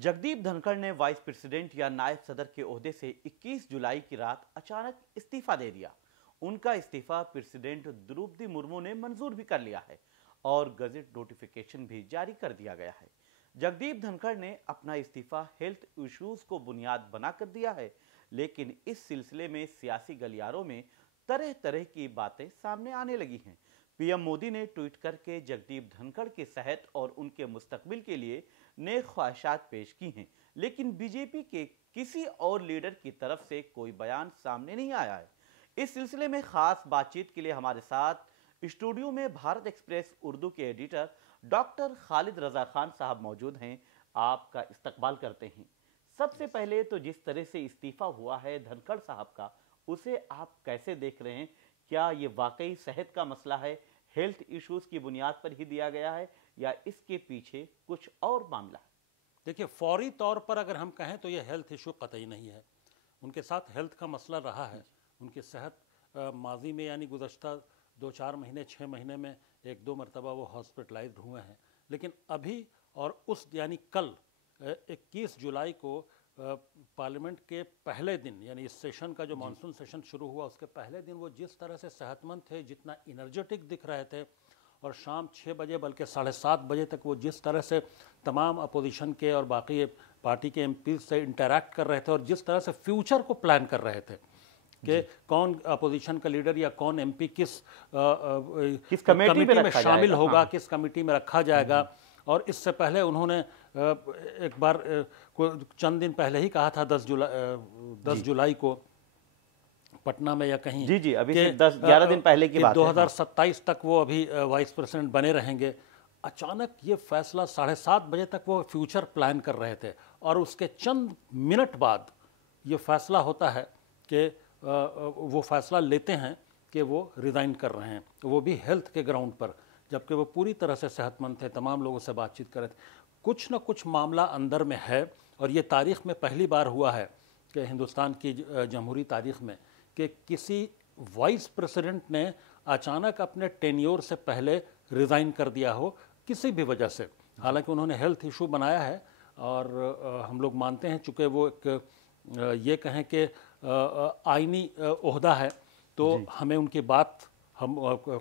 जगदीप धनखड़ ने vice president या नायब सदर के ओहदे से 21 जुलाई की रात अचानक इस्तीफा दे दिया। उनका इस्तीफा प्रेसिडेंट द्रौपदी मुर्मू ने मंजूर भी कर लिया है और गजट नोटिफिकेशन भी जारी कर दिया गया है। जगदीप धनखड़ ने अपना इस्तीफा हेल्थ इश्यूज को बुनियाद बनाकर दिया है, लेकिन इस सिलसिले में सियासी गलियारों में तरह तरह की बातें सामने आने लगी हैं। पीएम मोदी ने ट्वीट करके जगदीप धनखड़ की सेहत और उनके मुस्तकबिल के लिए नेक ख्वाहिशात पेश की हैं, लेकिन बीजेपी के किसी और लीडर की तरफ से कोई बयान सामने नहीं आया है। इस सिलसिले में खास बातचीत के लिए हमारे साथ स्टूडियो में भारत एक्सप्रेस उर्दू के एडिटर डॉक्टर खालिद रजा खान साहब मौजूद हैं। आपका इस्तकबाल करते हैं। सबसे पहले तो जिस तरह से इस्तीफा हुआ है धनखड़ साहब का, उसे आप कैसे देख रहे हैं? क्या ये वाकई सेहत का मसला है, हेल्थ इश्यूज की बुनियाद पर ही दिया गया है, या इसके पीछे कुछ और मामला है? देखिए, फौरी तौर पर अगर हम कहें तो ये हेल्थ इशू कतई नहीं है। उनके साथ हेल्थ का मसला रहा है। उनकी सेहत माजी में यानी गुज़श्ता 2-4 महीने 6 महीने में 1-2 मरतबा वो हॉस्पिटलाइज्ड हुए हैं, लेकिन अभी और उस यानी कल 21 जुलाई को पार्लियामेंट के पहले दिन यानी इस सेशन का जो मानसून सेशन शुरू हुआ उसके पहले दिन वो जिस तरह से सेहतमंद थे, जितना इनर्जेटिक दिख रहे थे, और शाम 6 बजे बल्कि 7:30 बजे तक वो जिस तरह से तमाम अपोजिशन के और बाकी पार्टी के एमपी से इंटरैक्ट कर रहे थे और जिस तरह से फ्यूचर को प्लान कर रहे थे कि कौन अपोजिशन का लीडर या कौन एमपी किस कमेटी में शामिल होगा, हाँ, किस कमेटी में रखा जाएगा। और इससे पहले उन्होंने एक बार चंद दिन पहले ही कहा था 10 जुलाई को पटना में या कहीं, जी अभी से 10-11 दिन पहले की बात है, 2027 तक वो अभी वाइस प्रेसिडेंट बने रहेंगे। अचानक ये फैसला 7:30 बजे तक वो फ्यूचर प्लान कर रहे थे और उसके चंद मिनट बाद ये फैसला होता है कि वो फैसला लेते हैं कि वो रिज़ाइन कर रहे हैं, वो भी हेल्थ के ग्राउंड पर, जबकि वो पूरी तरह से सेहतमंद थे, तमाम लोगों से बातचीत कर रहे थे। कुछ ना कुछ मामला अंदर में है और ये तारीख़ में पहली बार हुआ है कि हिंदुस्तान की जमहूरी तारीख़ में कि किसी वाइस प्रेसिडेंट ने अचानक अपने टेन्योर से पहले रिज़ाइन कर दिया हो किसी भी वजह से। हालांकि उन्होंने हेल्थ इशू बनाया है और हम लोग मानते हैं, चूँकि वो एक ये कहें कि आईनी ओहदा है, तो हमें उनकी बात हम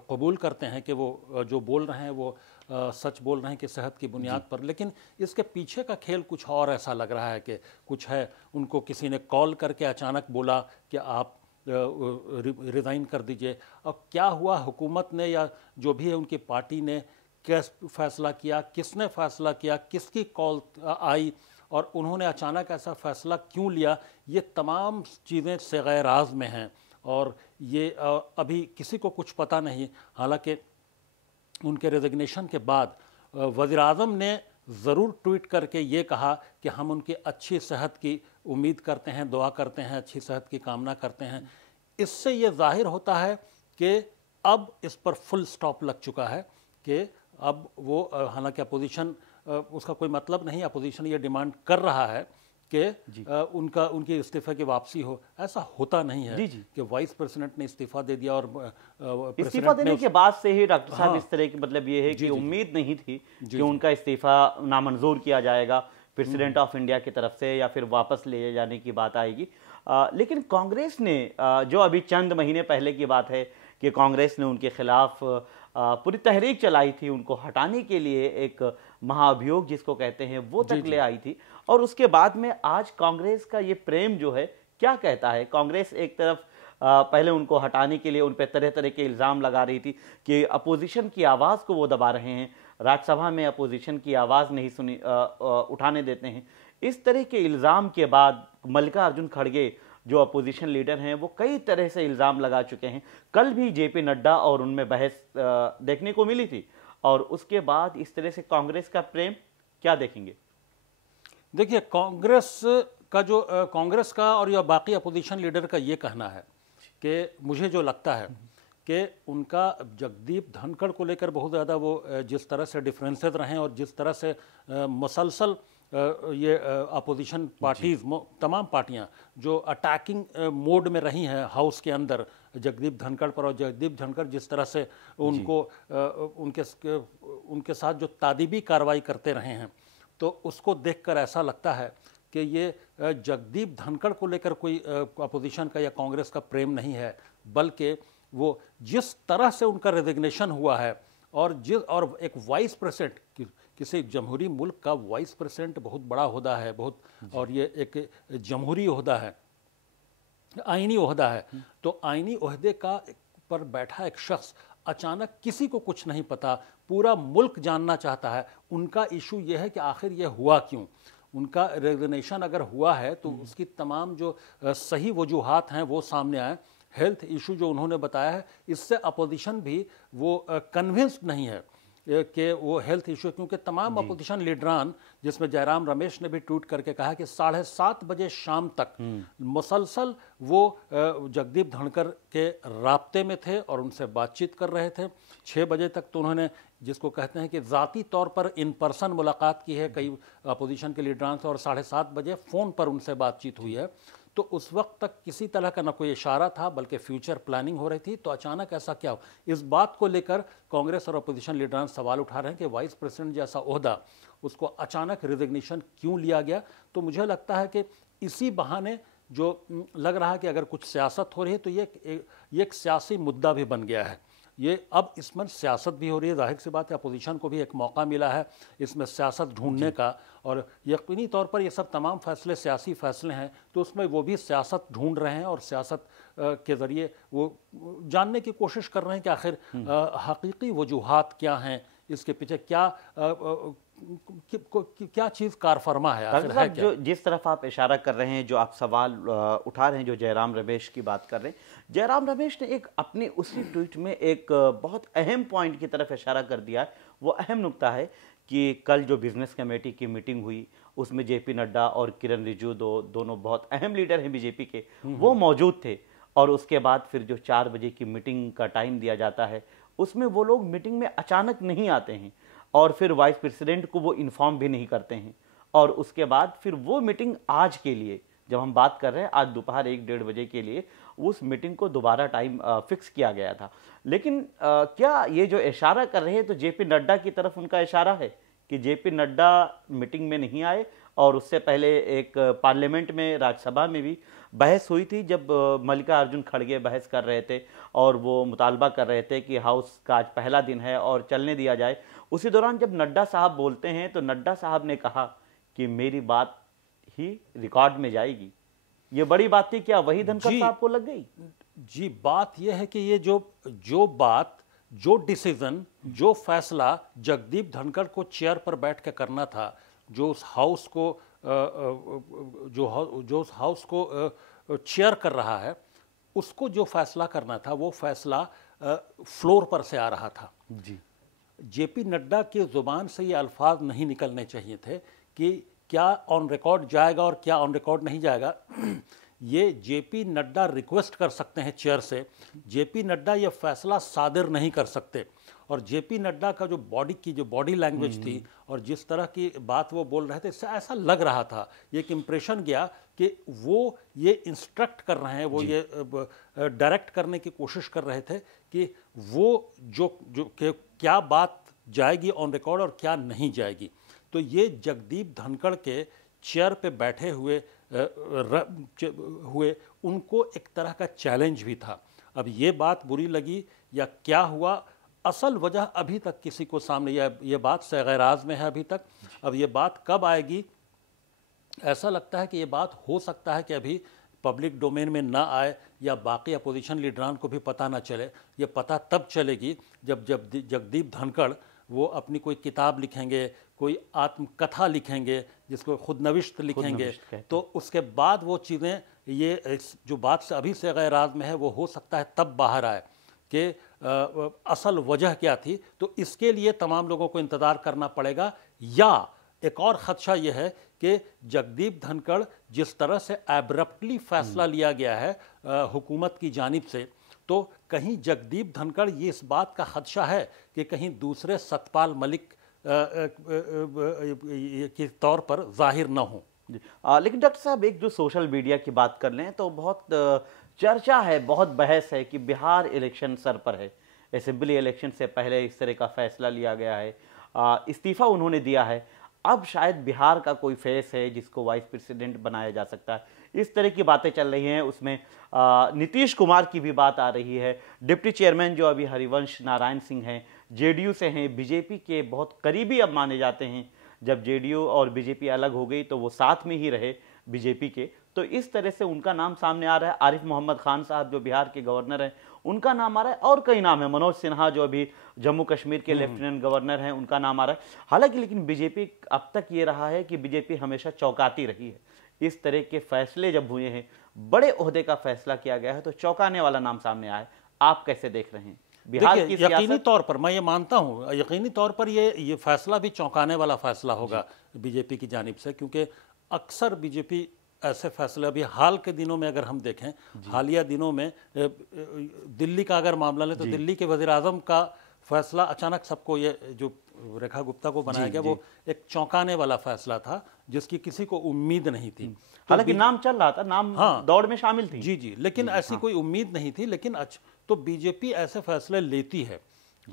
कबूल करते हैं कि वो जो बोल रहे हैं वो सच बोल रहे हैं कि सेहत की बुनियाद पर। लेकिन इसके पीछे का खेल कुछ और ऐसा लग रहा है कि कुछ है। उनको किसी ने कॉल करके अचानक बोला कि आप रिज़ाइन कर दीजिए। अब क्या हुआ, हुकूमत ने या जो भी है उनकी पार्टी ने क्या फैसला किया, किसने फैसला किया, किसकी कॉल आई और उन्होंने अचानक ऐसा फैसला क्यों लिया, ये तमाम चीज़ें सग़ैर राज़ में हैं और ये अभी किसी को कुछ पता नहीं। हालांकि उनके रेजिग्नेशन के बाद वज़ीर-ए-आज़म ने ज़रूर ट्वीट करके ये कहा कि हम उनकी अच्छी सेहत की उम्मीद करते हैं, दुआ करते हैं, अच्छी सेहत की कामना करते हैं। इससे ये ज़ाहिर होता है कि अब इस पर फुल स्टॉप लग चुका है कि अब वो, हालांकि अपोजिशन उसका कोई मतलब नहीं, अपोजिशन ये डिमांड कर रहा है कि उनकी इस्तीफे की वापसी हो। ऐसा होता नहीं है कि वाइस प्रेसिडेंट ने इस्तीफा दे दिया और इस्तीफा देने के बाद से ही डॉक्टर साहब इस तरह की, मतलब ये है कि उम्मीद नहीं थी कि उनका इस्तीफा नामंजूर किया जाएगा प्रेसिडेंट ऑफ इंडिया की तरफ से या फिर वापस ले जाने की बात आएगी। लेकिन कांग्रेस ने, जो अभी चंद महीने पहले की बात है कि कांग्रेस ने उनके खिलाफ पूरी तहरीक चलाई थी, उनको हटाने के लिए एक महाअभियोग जिसको कहते हैं वो तक ले आई थी। और उसके बाद में आज कांग्रेस का ये प्रेम जो है क्या कहता है? कांग्रेस एक तरफ पहले उनको हटाने के लिए उन पर तरह तरह के इल्ज़ाम लगा रही थी कि अपोजिशन की आवाज़ को वो दबा रहे हैं, राज्यसभा में अपोजिशन की आवाज़ नहीं सुनी उठाने देते हैं। इस तरह के इल्ज़ाम के बाद मल्लिकार्जुन खड़गे जो अपोजिशन लीडर हैं वो कई तरह से इल्ज़ाम लगा चुके हैं। कल भी जेपी नड्डा और उनमें बहस देखने को मिली थी। और उसके बाद इस तरह से कांग्रेस का प्रेम क्या देखेंगे? देखिए, कांग्रेस का और या बाकी अपोजिशन लीडर का ये कहना है कि मुझे जो लगता है कि उनका जगदीप धनखड़ को लेकर बहुत ज़्यादा वो जिस तरह से डिफरेंसेस रहे और जिस तरह से मसलसल ये अपोजिशन पार्टीज़, तमाम पार्टियां जो अटैकिंग मोड में रही हैं हाउस के अंदर जगदीप धनखड़ पर, और जगदीप धनखड़ जिस तरह से उनको उनके साथ जो तादीबी कार्रवाई करते रहे हैं, तो उसको देखकर ऐसा लगता है कि ये जगदीप धनखड़ को लेकर कोई अपोजिशन का या कांग्रेस का प्रेम नहीं है, बल्कि वो जिस तरह से उनका रेजिग्नेशन हुआ है और एक वाइस प्रेसिडेंट, किसी जमहूरी मुल्क का वाइस प्रेसिडेंट बहुत बड़ा ओहदा है, बहुत, और ये एक जमहूरी ओहदा है, आईनी ओहदा है। तो आईनी ओहदे का पर बैठा एक शख्स अचानक, किसी को कुछ नहीं पता, पूरा मुल्क जानना चाहता है। उनका इशू ये है कि आखिर ये हुआ क्यों। उनका रेजिग्नेशन अगर हुआ है तो उसकी तमाम जो सही वजूहात हैं वो सामने आए। हेल्थ इशू जो उन्होंने बताया है, इससे अपोजिशन भी वो कन्विंस्ड नहीं है कि वो हेल्थ इशू, क्योंकि तमाम अपोजिशन लीडरान, जिसमें जयराम रमेश ने भी ट्वीट करके कहा कि 7:30 बजे शाम तक मुसलसल वो जगदीप धनखड़ के राब्ते में थे और उनसे बातचीत कर रहे थे। 6 बजे तक तो उन्होंने, जिसको कहते हैं कि ज़ाती तौर पर इन पर्सन मुलाकात की है कई अपोजिशन के लीडरान से, और 7:30 बजे फ़ोन पर उनसे बातचीत हुई है। तो उस वक्त तक किसी तरह का ना कोई इशारा था, बल्कि फ्यूचर प्लानिंग हो रही थी। तो अचानक ऐसा क्या हो, इस बात को लेकर कांग्रेस और अपोजिशन लीडरान सवाल उठा रहे हैं कि वाइस प्रेसिडेंट जैसा ओहदा, उसको अचानक रिजिग्नेशन क्यों लिया गया। तो मुझे लगता है कि इसी बहाने जो लग रहा है कि अगर कुछ सियासत हो रही है तो ये एक सियासी मुद्दा भी बन गया है। ये अब इसमें सियासत भी हो रही है। जाहिर सी बात है, अपोजिशन को भी एक मौका मिला है इसमें सियासत ढूंढने का, और यकीनी तौर पर ये सब तमाम फैसले सियासी फैसले हैं, तो उसमें वो भी सियासत ढूंढ रहे हैं और सियासत के ज़रिए वो जानने की कोशिश कर रहे हैं कि आखिर हकीकी वजूहात क्या हैं, इसके पीछे क्या चीज़ कारफरमा है, आखिर है क्या? जो जिस तरफ आप इशारा कर रहे हैं, जो आप सवाल उठा रहे हैं, जो जयराम रमेश की बात कर रहे हैं, जयराम रमेश ने एक अपनी उसी ट्वीट में एक बहुत अहम पॉइंट की तरफ इशारा कर दिया है। वो अहम नुक्ता है कि कल जो बिजनेस कमेटी की मीटिंग हुई, उसमें जेपी नड्डा और किरण रिजिजू दोनों बहुत अहम लीडर हैं बीजेपी के, वो मौजूद थे। और उसके बाद फिर जो 4 बजे की मीटिंग का टाइम दिया जाता है, उसमें वो लोग मीटिंग में अचानक नहीं आते हैं और फिर वाइस प्रेसिडेंट को वो इन्फॉर्म भी नहीं करते हैं। और उसके बाद फिर वो मीटिंग आज के लिए, जब हम बात कर रहे हैं, आज दोपहर 1-1:30 बजे के लिए उस मीटिंग को दोबारा टाइम फिक्स किया गया था। लेकिन क्या ये जो इशारा कर रहे हैं, तो जेपी नड्डा की तरफ उनका इशारा है कि जेपी नड्डा मीटिंग में नहीं आए। और उससे पहले एक पार्लियामेंट में, राज्यसभा में भी बहस हुई थी, जब मल्लिकार्जुन खड़गे बहस कर रहे थे और वो मुतालबा कर रहे थे कि हाउस का आज पहला दिन है और चलने दिया जाए। उसी दौरान जब नड्डा साहब बोलते हैं, तो नड्डा साहब ने कहा कि मेरी बात ही रिकॉर्ड में जाएगी। ये बड़ी बात थी, क्या वही धनखड़ साहब को लग गई? जी, बात यह है कि ये जो बात, जो डिसीजन, जो फैसला जगदीप धनखड़ को चेयर पर बैठ के करना था, जो उस हाउस को जो उस हाउस को चेयर कर रहा है, उसको जो फैसला करना था, वो फैसला फ्लोर पर से आ रहा था। जी, जेपी नड्डा की ज़ुबान से ये अल्फाज नहीं निकलने चाहिए थे कि क्या ऑन रिकॉर्ड जाएगा और क्या ऑन रिकॉर्ड नहीं जाएगा। ये जेपी नड्डा रिक्वेस्ट कर सकते हैं चेयर से, जेपी नड्डा ये फैसला सादिर नहीं कर सकते। और जेपी नड्डा का जो बॉडी लैंग्वेज थी और जिस तरह की बात वो बोल रहे थे, इससे ऐसा लग रहा था, ये एक इम्प्रेशन गया कि वो ये इंस्ट्रक्ट कर रहे हैं, वो ये डायरेक्ट करने की कोशिश कर रहे थे कि वो क्या बात जाएगी ऑन रिकॉर्ड और क्या नहीं जाएगी। तो ये जगदीप धनखड़ के चेयर पे बैठे हुए उनको एक तरह का चैलेंज भी था। अब ये बात बुरी लगी या क्या हुआ, असल वजह अभी तक किसी को सामने, ये बात सगैराज में है अभी तक। अब ये बात कब आएगी, ऐसा लगता है कि ये बात हो सकता है कि अभी पब्लिक डोमेन में ना आए या बाकी अपोजिशन लीडरान को भी पता ना चले। ये पता तब चलेगी जब जगदीप धनखड़ वो अपनी कोई किताब लिखेंगे, कोई आत्मकथा लिखेंगे, जिसको खुदनविश्त लिखेंगे, तो उसके बाद वो चीज़ें, ये जो बात से अभी से गैराज में है, वो हो सकता है तब बाहर आए कि असल वजह क्या थी। तो इसके लिए तमाम लोगों को इंतज़ार करना पड़ेगा। या एक और ख़दशा यह है कि जगदीप धनखड़, जिस तरह से एब्रप्टली फैसला लिया गया है हुकूमत की जानिब से, तो कहीं जगदीप धनखड़, ये इस बात का खदशा है कि कहीं दूसरे सतपाल मलिक के तौर पर जाहिर न हो। लेकिन डॉक्टर साहब, एक जो सोशल मीडिया की बात कर लें तो बहुत चर्चा है, बहुत बहस है कि बिहार इलेक्शन सर पर है। असेंबली इलेक्शन से पहले इस तरह का फैसला लिया गया है, इस्तीफा उन्होंने दिया है। अब शायद बिहार का कोई फेस है जिसको वाइस प्रेसिडेंट बनाया जा सकता है, इस तरह की बातें चल रही हैं। उसमें नीतीश कुमार की भी बात आ रही है। डिप्टी चेयरमैन जो अभी हरिवंश नारायण सिंह हैं, जेडीयू से हैं, बीजेपी के बहुत करीबी अब माने जाते हैं। जब जेडीयू और बीजेपी अलग हो गई तो वो साथ में ही रहे बीजेपी के, तो इस तरह से उनका नाम सामने आ रहा है। आरिफ मोहम्मद खान साहब जो बिहार के गवर्नर हैं, उनका नाम आ रहा है, और कई नाम है। मनोज सिन्हा जो अभी जम्मू कश्मीर के लेफ्टिनेंट गवर्नर हैं, उनका नाम आ रहा है। हालांकि लेकिन बीजेपी अब तक ये रहा है कि बीजेपी हमेशा चौंकाती रही है। इस तरह के फैसले जब हुए हैं, बड़े ओहदे का फैसला किया गया है, तो चौंकाने वाला नाम सामने आया है। आप कैसे देख रहे हैं बिहार की यकीनी सियासत? तौर पर मैं ये मानता हूँ, यकीनी तौर पर ये फैसला भी चौंकाने वाला फैसला होगा बीजेपी की जानिब से, क्योंकि अक्सर बीजेपी ऐसे फैसले, अभी हाल के दिनों में अगर हम देखें, हालिया दिनों में दिल्ली का अगर मामला लें तो दिल्ली के वज़ीर आज़म का फैसला अचानक सबको, ये जो रेखा गुप्ता को बनाया गया, वो एक चौंकाने वाला फैसला था जिसकी किसी को उम्मीद नहीं थी। हालांकि नाम चल रहा था, नाम दौड़ में शामिल थी। जी, लेकिन ऐसी कोई उम्मीद नहीं थी। लेकिन तो बीजेपी ऐसे फैसले लेती है,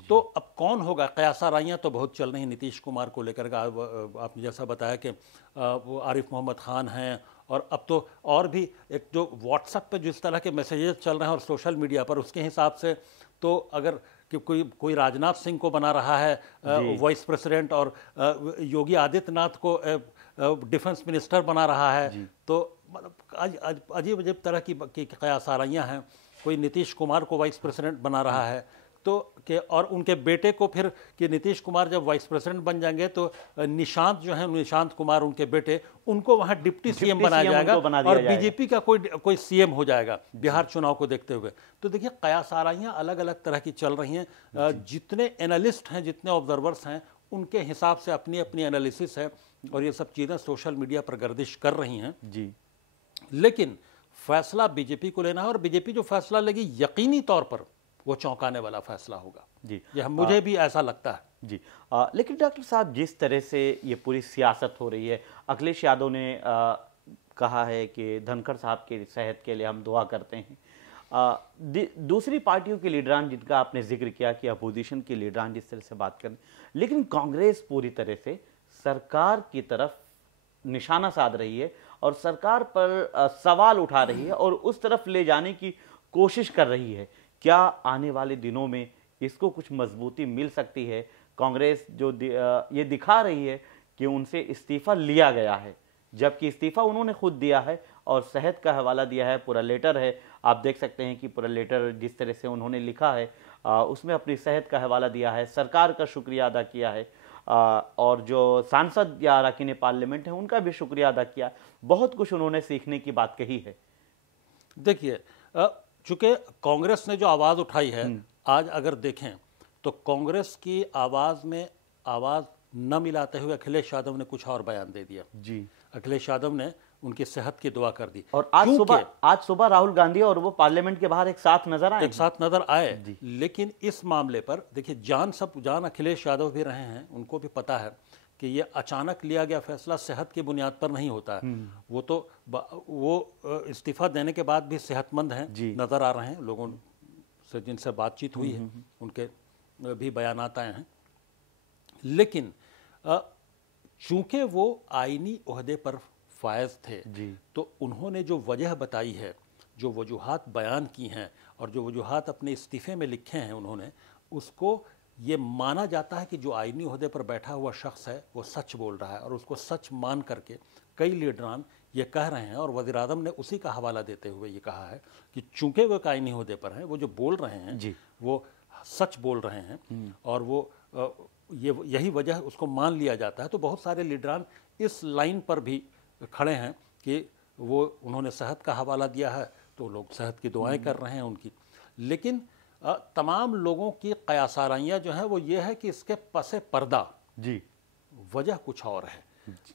तो अब कौन होगा? कयासाराइयाँ तो बहुत चल रही हैं नीतीश कुमार को लेकर। आपने जैसा बताया कि वो आरिफ मोहम्मद खान हैं, और अब तो और भी एक जो व्हाट्सएप पे जिस तरह के मैसेजेस चल रहे हैं और सोशल मीडिया पर, उसके हिसाब से तो अगर कि कोई राजनाथ सिंह को बना रहा है वाइस प्रेसिडेंट, और योगी आदित्यनाथ को डिफेंस मिनिस्टर बना रहा है, तो मतलब अजीब अजीब तरह की कयासाराइयाँ हैं। कोई नीतीश कुमार को वाइस प्रेसिडेंट बना रहा है, तो कि और उनके बेटे को फिर, कि नीतीश कुमार जब वाइस प्रेसिडेंट बन जाएंगे तो निशांत जो है, निशांत कुमार उनके बेटे, उनको वहाँ डिप्टी सीएम बनाया जाएगा, और बीजेपी का कोई सीएम हो जाएगा बिहार चुनाव को देखते हुए। तो देखिए, कयासाराइयाँ अलग अलग तरह की चल रही हैं। जितने एनालिस्ट हैं, जितने ऑब्जर्वर्स हैं, उनके हिसाब से अपनी अपनी एनालिसिस है, और ये सब चीज़ें सोशल मीडिया पर गर्दिश कर रही हैं जी। लेकिन फैसला बीजेपी को लेना है, और बीजेपी जो फैसला लेगी यकीनी तौर पर वो चौंकाने वाला फैसला होगा जी। यह मुझे भी ऐसा लगता है जी। लेकिन डॉक्टर साहब, जिस तरह से ये पूरी सियासत हो रही है, अखिलेश यादव ने कहा है कि धनखड़ साहब की सेहत के लिए हम दुआ करते हैं। दूसरी पार्टियों के लीडरान जिनका आपने जिक्र किया कि अपोजिशन के लीडरान जिस तरह से बात करें, लेकिन कांग्रेस पूरी तरह से सरकार की तरफ निशाना साध रही है और सरकार पर सवाल उठा रही है और उस तरफ ले जाने की कोशिश कर रही है। क्या आने वाले दिनों में इसको कुछ मजबूती मिल सकती है? कांग्रेस जो ये दिखा रही है कि उनसे इस्तीफा लिया गया है, जबकि इस्तीफा उन्होंने खुद दिया है और सेहत का हवाला दिया है, पूरा लेटर है। आप देख सकते हैं कि पूरा लेटर जिस तरह से उन्होंने लिखा है, उसमें अपनी सेहत का हवाला दिया है, सरकार का शुक्रिया अदा किया है, और जो सांसद या अरकान पार्लियामेंट हैं उनका भी शुक्रिया अदा किया। बहुत कुछ उन्होंने सीखने की बात कही है। देखिए, चूंकि कांग्रेस ने जो आवाज़ उठाई है, आज अगर देखें तो कांग्रेस की आवाज़ में आवाज़ न मिलाते हुए अखिलेश यादव ने कुछ और बयान दे दिया। जी। अखिलेश यादव ने उनकी सेहत की दुआ कर दी, और आज सुबह राहुल गांधी और वो पार्लियामेंट के बाहर एक साथ नजर आए। लेकिन इस मामले पर देखिए, जान अखिलेश यादव भी रहे हैं, उनको भी पता है कि ये अचानक लिया गया फैसला सेहत की बुनियाद पर नहीं होता है। वो इस्तीफा देने के बाद भी सेहतमंद हैं, नजर आ रहे हैं। लोगों से जिनसे बातचीत हुई है उनके भी बयानात आए हैं। लेकिन चूंकि वो आईनी ओहदे पर फायज थे, तो उन्होंने जो वजह बताई है, जो वजूहात बयान की हैं और जो वजूहात अपने इस्तीफे में लिखे हैं उन्होंने, उसको ये माना जाता है कि जो आईनी ओहदे पर बैठा हुआ शख्स है वो सच बोल रहा है। और उसको सच मान करके कई लीडरान ये कह रहे हैं, और वज़ीर आज़म ने उसी का हवाला देते हुए ये कहा है कि चूंकि वो एक आईनी ओहदे पर हैं, वो जो बोल रहे हैं वो सच बोल रहे हैं, और वो यही वजह उसको मान लिया जाता है। तो बहुत सारे लीडरान इस लाइन पर भी खड़े हैं कि वो उन्होंने सेहत का हवाला दिया है, तो लोग सेहत की दुआएं कर रहे हैं उनकी। लेकिन तमाम लोगों की कयासाराइयाँ जो हैं वो ये है कि इसके पसे पर्दा वजह कुछ और है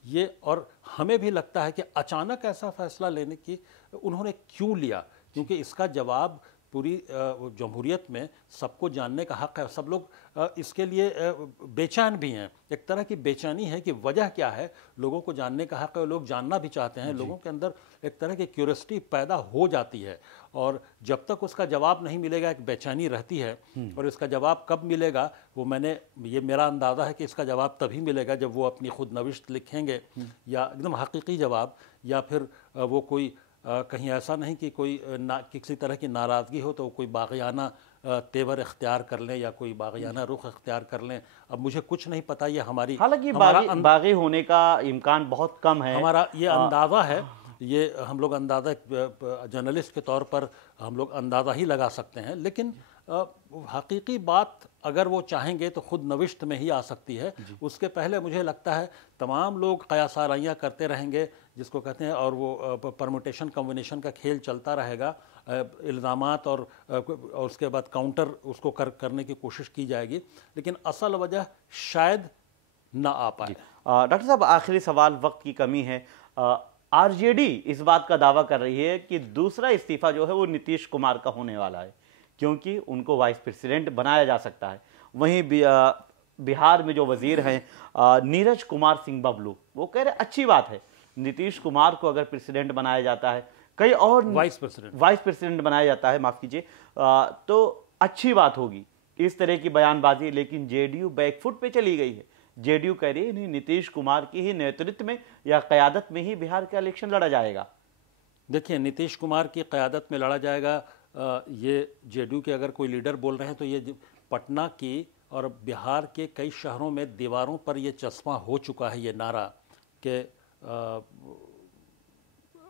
ये। और हमें भी लगता है कि अचानक ऐसा फैसला लेने की उन्होंने क्यों लिया, क्योंकि इसका जवाब पूरी जमहूरियत में सबको जानने का हक है। सब लोग इसके लिए बेचैन भी हैं। एक तरह की बेचैनी है कि वजह क्या है, लोगों को जानने का हक है, लोग जानना भी चाहते हैं। लोगों के अंदर एक तरह की क्यूरियोसिटी पैदा हो जाती है और जब तक उसका जवाब नहीं मिलेगा एक बेचैनी रहती है। और इसका जवाब कब मिलेगा, वो ये मेरा अंदाज़ा है कि इसका जवाब तभी मिलेगा जब वो अपनी खुद नविश्त लिखेंगे, या एकदम हकीकी जवाब, या फिर वो कोई कहीं ऐसा नहीं कि कोई किसी तरह की नाराज़गी हो तो कोई बाग़ियाना तेवर इख्तियार कर लें या कोई बाग़ियाना रुख इख्तियार कर लें। अब मुझे कुछ नहीं पता, ये हालांकि बागी होने का इम्कान बहुत कम है। हमारा ये अंदाज़ा है, ये हम लोग अंदाज़ा जर्नलिस्ट के तौर पर हम लोग अंदाज़ा ही लगा सकते हैं। लेकिन हकीकी बात अगर वो चाहेंगे तो खुद नविश्त में ही आ सकती है। उसके पहले मुझे लगता है तमाम लोग कयासाराइयाँ करते रहेंगे जिसको कहते हैं, और वो परमुटेशन कॉम्बिनेशन का खेल चलता रहेगा। इल्ज़ामात और उसके बाद काउंटर उसको करने की कोशिश की जाएगी, लेकिन असल वजह शायद ना आ पाए। डॉक्टर साहब, आखिरी सवाल, वक्त की कमी है। आरजेडी इस बात का दावा कर रही है कि दूसरा इस्तीफा जो है वो नीतीश कुमार का होने वाला है, क्योंकि उनको वाइस प्रेसिडेंट बनाया जा सकता है। वहीं बिहार में जो वजीर हैं नीरज कुमार सिंह बबलू, वो कह रहे अच्छी बात है, नीतीश कुमार को अगर प्रेसिडेंट बनाया जाता है, कई और वाइस प्रेसिडेंट बनाया जाता है, माफ कीजिए, तो अच्छी बात होगी। इस तरह की बयानबाजी, लेकिन जेडीयू बैकफुट पे चली गई है। जेडीयू कह रही है नहीं, नीतीश कुमार की ही नेतृत्व में या क़यादत में ही बिहार का इलेक्शन लड़ा जाएगा। देखिए, नीतीश कुमार की क़यादत में लड़ा जाएगा, ये जेडीयू के अगर कोई लीडर बोल रहे हैं तो ये पटना की और बिहार के कई शहरों में दीवारों पर ये चस्पा हो चुका है, ये नारा कि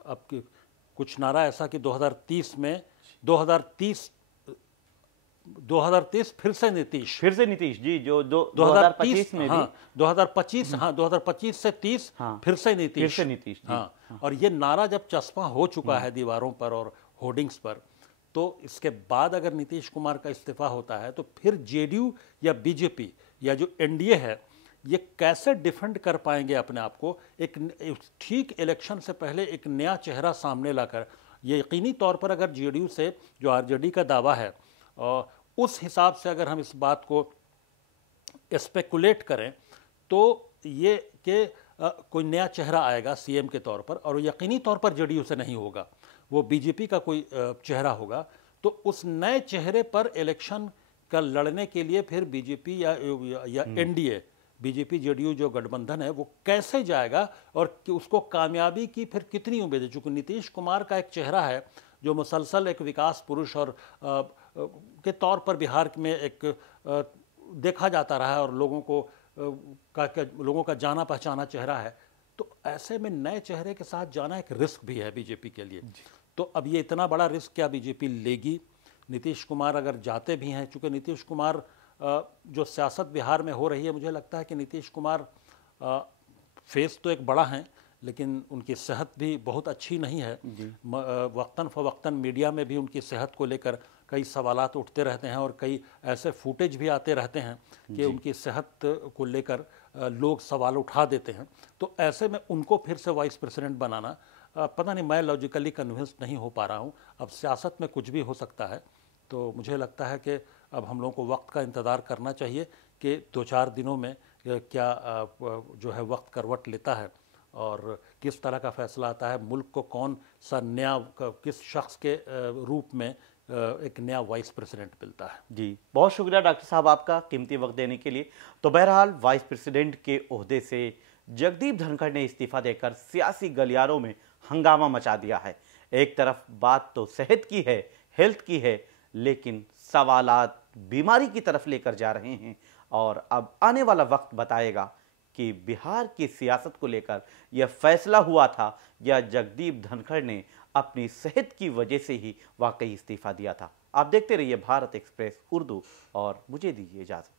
अब कुछ नारा ऐसा कि 2030 फिर से नीतीश जी, जो 2025 में हाँ, 2025 से 30 फिर से नीतीश हाँ। और ये नारा जब चस्पा हो चुका है दीवारों पर और होर्डिंग्स पर, तो इसके बाद अगर नीतीश कुमार का इस्तीफा होता है तो फिर जेडीयू या बीजेपी या जो एनडीए है, ये कैसे डिफेंड कर पाएंगे अपने आप को एक ठीक इलेक्शन से पहले एक नया चेहरा सामने लाकर। ये यकीनी तौर पर अगर जेडीयू से जो आरजेडी का दावा है उस हिसाब से अगर हम इस बात को स्पेकुलेट करें तो ये कि कोई नया चेहरा आएगा सीएम के तौर पर, और यकीनी तौर पर जेडीयू से नहीं होगा, वो बीजेपी का कोई चेहरा होगा। तो उस नए चेहरे पर इलेक्शन का लड़ने के लिए फिर बीजेपी या एनडीए, बीजेपी जेडीयू जो गठबंधन है वो कैसे जाएगा और कि उसको कामयाबी की फिर कितनी उम्मीद है। चूँकि नीतीश कुमार का एक चेहरा है जो मुसलसल एक विकास पुरुष और के तौर पर बिहार में एक देखा जाता रहा है और लोगों का जाना पहचाना चेहरा है, तो ऐसे में नए चेहरे के साथ जाना एक रिस्क भी है बीजेपी के लिए। तो अब ये इतना बड़ा रिस्क क्या बीजेपी लेगी? नीतीश कुमार अगर जाते भी हैं, चूँकि नीतीश कुमार जो सियासत बिहार में हो रही है, मुझे लगता है कि नीतीश कुमार फेस तो एक बड़ा हैं, लेकिन उनकी सेहत भी बहुत अच्छी नहीं है। वक्तन फ़वक्तन मीडिया में भी उनकी सेहत को लेकर कई सवालात उठते रहते हैं और कई ऐसे फुटेज भी आते रहते हैं कि उनकी सेहत को लेकर लोग सवाल उठा देते हैं। तो ऐसे में उनको फिर से वाइस प्रेसिडेंट बनाना, पता नहीं, मैं लॉजिकली कन्विंस नहीं हो पा रहा हूँ। अब सियासत में कुछ भी हो सकता है, तो मुझे लगता है कि अब हम लोगों को वक्त का इंतज़ार करना चाहिए कि 2-4 दिनों में क्या जो है वक्त करवट लेता है और किस तरह का फैसला आता है, मुल्क को कौन सा नया किस शख्स के रूप में एक नया वाइस प्रेसिडेंट मिलता है। जी, बहुत शुक्रिया डॉक्टर साहब आपका कीमती वक्त देने के लिए। तो बहरहाल वाइस प्रेसिडेंट के ओहदे से जगदीप धनखड़ ने इस्तीफा देकर सियासी गलियारों में हंगामा मचा दिया है। एक तरफ बात तो सेहत की है, हेल्थ की है, लेकिन सवालात बीमारी की तरफ लेकर जा रहे हैं और अब आने वाला वक्त बताएगा कि बिहार की सियासत को लेकर यह फैसला हुआ था या जगदीप धनखड़ ने अपनी सेहत की वजह से ही वाकई इस्तीफा दिया था। आप देखते रहिए भारत एक्सप्रेस उर्दू और मुझे दीजिए इजाज़त।